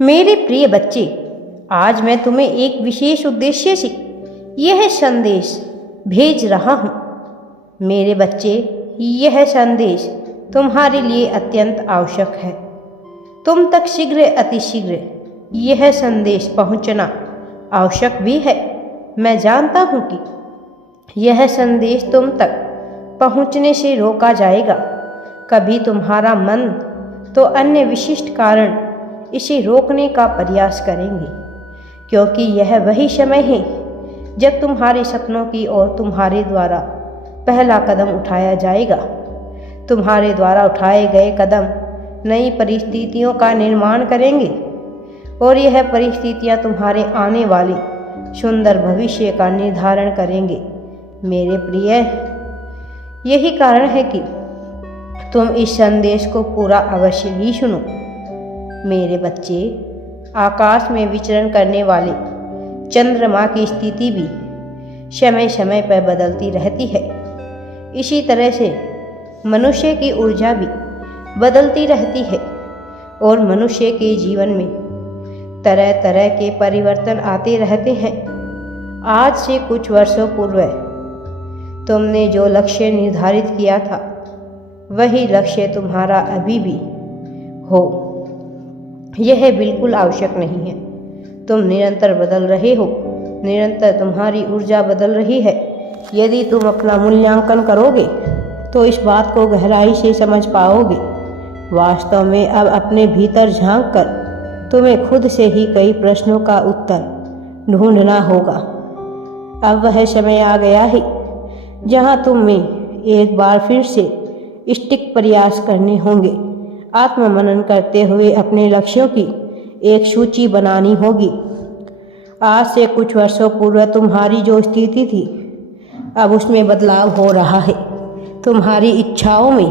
मेरे प्रिय बच्चे, आज मैं तुम्हें एक विशेष उद्देश्य से यह संदेश भेज रहा हूँ। मेरे बच्चे, यह संदेश तुम्हारे लिए अत्यंत आवश्यक है। तुम तक शीघ्र अतिशीघ्र यह संदेश पहुँचना आवश्यक भी है। मैं जानता हूँ कि यह संदेश तुम तक पहुँचने से रोका जाएगा। कभी तुम्हारा मन तो अन्य विशिष्ट कारण इसे रोकने का प्रयास करेंगे, क्योंकि यह वही समय है जब तुम्हारे सपनों की ओर तुम्हारे द्वारा पहला कदम उठाया जाएगा। तुम्हारे द्वारा उठाए गए कदम नई परिस्थितियों का निर्माण करेंगे और यह परिस्थितियां तुम्हारे आने वाले सुंदर भविष्य का निर्धारण करेंगे। मेरे प्रिय, यही कारण है कि तुम इस संदेश को पूरा अवश्य ही सुनो। मेरे बच्चे, आकाश में विचरण करने वाले चंद्रमा की स्थिति भी समय समय पर बदलती रहती है। इसी तरह से मनुष्य की ऊर्जा भी बदलती रहती है और मनुष्य के जीवन में तरह तरह के परिवर्तन आते रहते हैं। आज से कुछ वर्षों पूर्व तुमने जो लक्ष्य निर्धारित किया था, वही लक्ष्य तुम्हारा अभी भी हो, यह बिल्कुल आवश्यक नहीं है। तुम निरंतर बदल रहे हो, निरंतर तुम्हारी ऊर्जा बदल रही है। यदि तुम अपना मूल्यांकन करोगे तो इस बात को गहराई से समझ पाओगे। वास्तव में अब अपने भीतर झांक कर तुम्हें खुद से ही कई प्रश्नों का उत्तर ढूंढना होगा। अब वह समय आ गया है जहां तुम्हें एक बार फिर से स्टिक प्रयास करने होंगे। आत्ममनन करते हुए अपने लक्ष्यों की एक सूची बनानी होगी। आज से कुछ वर्षों पूर्व तुम्हारी जो स्थिति थी, अब उसमें बदलाव हो रहा है। तुम्हारी इच्छाओं में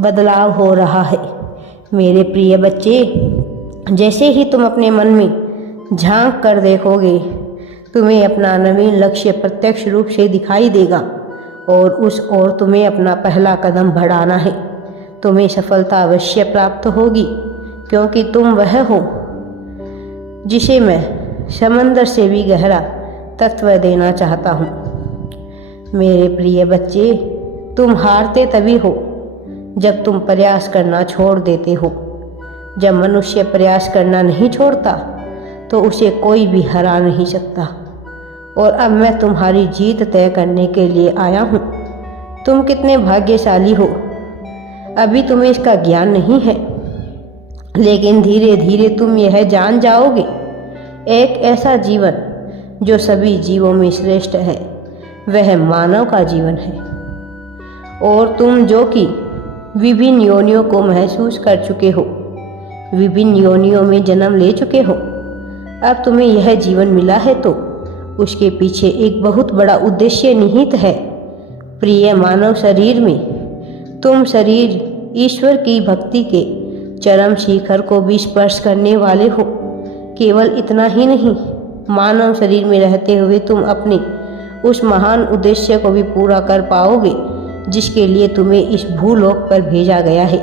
बदलाव हो रहा है। मेरे प्रिय बच्चे, जैसे ही तुम अपने मन में झांक कर देखोगे, तुम्हें अपना नवीन लक्ष्य प्रत्यक्ष रूप से दिखाई देगा और उस ओर तुम्हें अपना पहला कदम बढ़ाना है। तुम्हें सफलता अवश्य प्राप्त होगी, क्योंकि तुम वह हो जिसे मैं समंदर से भी गहरा तत्व देना चाहता हूँ। मेरे प्रिय बच्चे, तुम हारते तभी हो जब तुम प्रयास करना छोड़ देते हो। जब मनुष्य प्रयास करना नहीं छोड़ता तो उसे कोई भी हरा नहीं सकता। और अब मैं तुम्हारी जीत तय करने के लिए आया हूँ। तुम कितने भाग्यशाली हो। अभी तुम्हें इसका ज्ञान नहीं है, लेकिन धीरे धीरे तुम यह जान जाओगे। एक ऐसा जीवन जो सभी जीवों में श्रेष्ठ है, वह मानव का जीवन है। और तुम जो कि विभिन्न योनियों को महसूस कर चुके हो, विभिन्न योनियों में जन्म ले चुके हो, अब तुम्हें यह जीवन मिला है तो उसके पीछे एक बहुत बड़ा उद्देश्य निहित है। प्रिय मानव शरीर में तुम शरीर ईश्वर की भक्ति के चरम शिखर को भी स्पर्श करने वाले हो। केवल इतना ही नहीं, मानव शरीर में रहते हुए तुम अपने उस महान उद्देश्य को भी पूरा कर पाओगे जिसके लिए तुम्हें इस भूलोक पर भेजा गया है।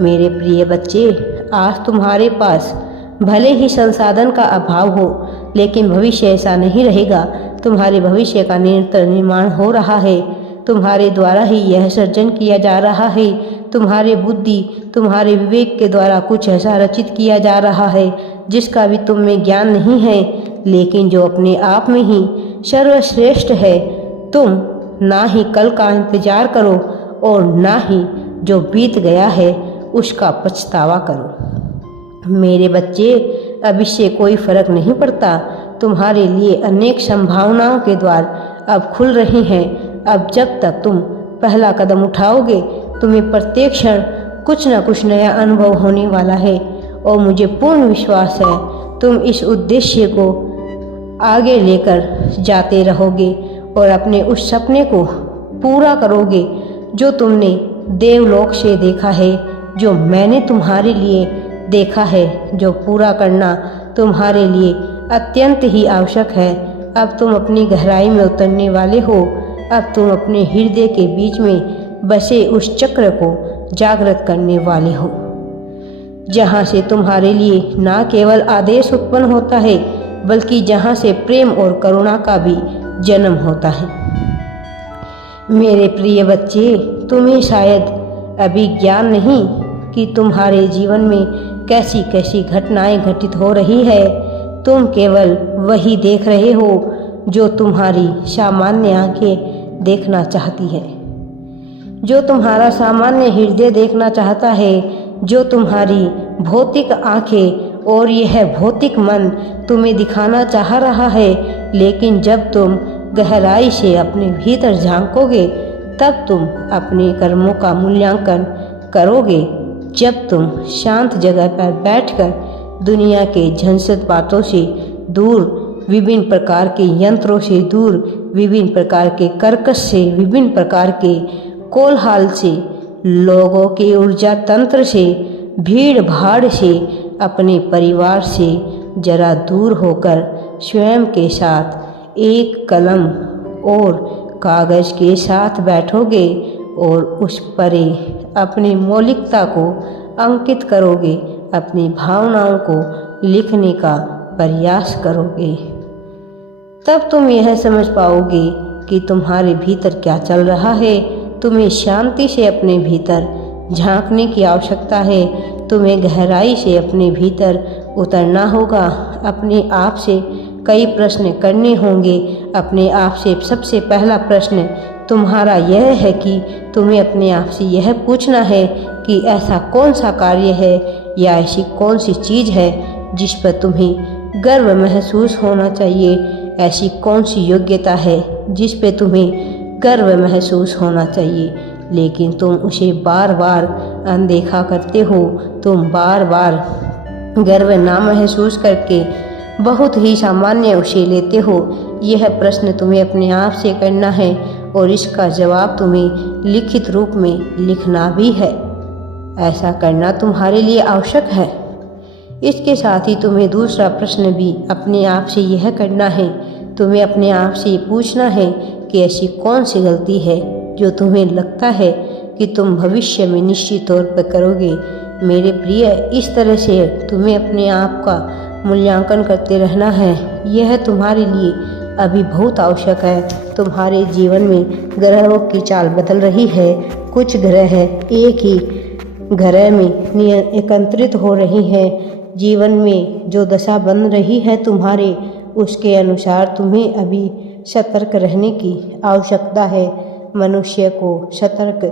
मेरे प्रिय बच्चे, आज तुम्हारे पास भले ही संसाधन का अभाव हो, लेकिन भविष्य ऐसा नहीं रहेगा। तुम्हारे भविष्य का निरंतर निर्माण हो रहा है। तुम्हारे द्वारा ही यह सर्जन किया जा रहा है। तुम्हारे बुद्धि, तुम्हारे विवेक के द्वारा कुछ ऐसा रचित किया जा रहा है जिसका भी तुम में ज्ञान नहीं है, लेकिन जो अपने आप में ही सर्वश्रेष्ठ है। तुम ना ही कल का इंतजार करो और ना ही जो बीत गया है उसका पछतावा करो। मेरे बच्चे, अब इससे कोई फर्क नहीं पड़ता। तुम्हारे लिए अनेक संभावनाओं के द्वार अब खुल रहे हैं। अब जब तक तुम पहला कदम उठाओगे, तुम्हें प्रत्येक क्षण कुछ न कुछ नया अनुभव होने वाला है और मुझे पूर्ण विश्वास है तुम इस उद्देश्य को आगे लेकर जाते रहोगे और अपने उस सपने को पूरा करोगे जो तुमने देवलोक से देखा है, जो मैंने तुम्हारे लिए देखा है, जो पूरा करना तुम्हारे लिए अत्यंत ही आवश्यक है। अब तुम अपनी गहराई में उतरने वाले हो। अब तुम अपने हृदय के बीच में बसे उस चक्र को जागृत करने वाले हो जहाँ से तुम्हारे लिए न केवल आदेश उत्पन्न होता है बल्कि जहाँ से प्रेम और करुणा का भी जन्म होता है। मेरे प्रिय बच्चे, तुम्हें शायद अभी ज्ञान नहीं कि तुम्हारे जीवन में कैसी कैसी घटनाएं घटित हो रही है। तुम केवल वही देख रहे हो जो तुम्हारी सामान्य आंखें देखना चाहती है, जो तुम्हारा सामान्य हृदय देखना चाहता है, जो तुम्हारी भौतिक आंखें और यह भौतिक मन तुम्हें दिखाना चाह रहा है। लेकिन जब तुम गहराई से अपने भीतर झांकोगे तब तुम अपने कर्मों का मूल्यांकन करोगे। जब तुम शांत जगह पर बैठकर दुनिया के झंझट बातों से दूर, विभिन्न प्रकार के यंत्रों से दूर, विभिन्न प्रकार के कर्कश से, विभिन्न प्रकार के कोलाहल से, लोगों के ऊर्जा तंत्र से, भीड़ भाड़ से, अपने परिवार से जरा दूर होकर स्वयं के साथ एक कलम और कागज़ के साथ बैठोगे और उस पर अपनी मौलिकता को अंकित करोगे, अपनी भावनाओं को लिखने का प्रयास करोगे, तब तुम यह समझ पाओगे कि तुम्हारे भीतर क्या चल रहा है। तुम्हें शांति से अपने भीतर झांकने की आवश्यकता है। तुम्हें गहराई से अपने भीतर उतरना होगा। अपने आप से कई प्रश्न करने होंगे। अपने आप से सबसे पहला प्रश्न तुम्हारा यह है कि तुम्हें अपने आप से यह पूछना है कि ऐसा कौन सा कार्य है या ऐसी कौन सी चीज़ है जिस पर तुम्हें गर्व महसूस होना चाहिए। ऐसी कौन सी योग्यता है जिस पे तुम्हें गर्व महसूस होना चाहिए, लेकिन तुम उसे बार बार अनदेखा करते हो। तुम बार बार गर्व ना महसूस करके बहुत ही सामान्य उसे लेते हो। यह प्रश्न तुम्हें अपने आप से करना है और इसका जवाब तुम्हें लिखित रूप में लिखना भी है। ऐसा करना तुम्हारे लिए आवश्यक है। इसके साथ ही तुम्हें दूसरा प्रश्न भी अपने आप से यह करना है। तुम्हें अपने आप से पूछना है कि ऐसी कौन सी गलती है जो तुम्हें लगता है कि तुम भविष्य में निश्चित तौर पर करोगे। मेरे प्रिय, इस तरह से तुम्हें अपने आप का मूल्यांकन करते रहना है। यह तुम्हारे लिए अभी बहुत आवश्यक है। तुम्हारे जीवन में ग्रहों की चाल बदल रही है। कुछ ग्रह एक ही ग्रह में एकत्रित हो रही हैं। जीवन में जो दशा बन रही है तुम्हारे, उसके अनुसार तुम्हें अभी सतर्क रहने की आवश्यकता है। मनुष्य को सतर्क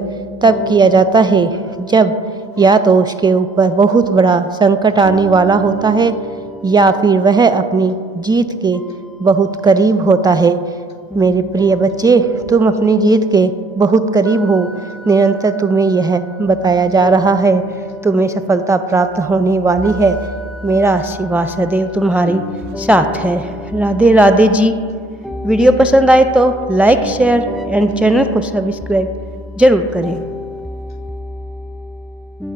तब किया जाता है जब या तो उसके ऊपर बहुत बड़ा संकट आने वाला होता है या फिर वह अपनी जीत के बहुत करीब होता है। मेरे प्रिय बच्चे, तुम अपनी जीत के बहुत करीब हो। निरंतर तुम्हें यह बताया जा रहा है, तुम्हें सफलता प्राप्त होने वाली है। मेरा आशीर्वाद सदैव तुम्हारी साथ है। राधे राधे जी। वीडियो पसंद आए तो लाइक, शेयर एंड चैनल को सब्सक्राइब जरूर करें।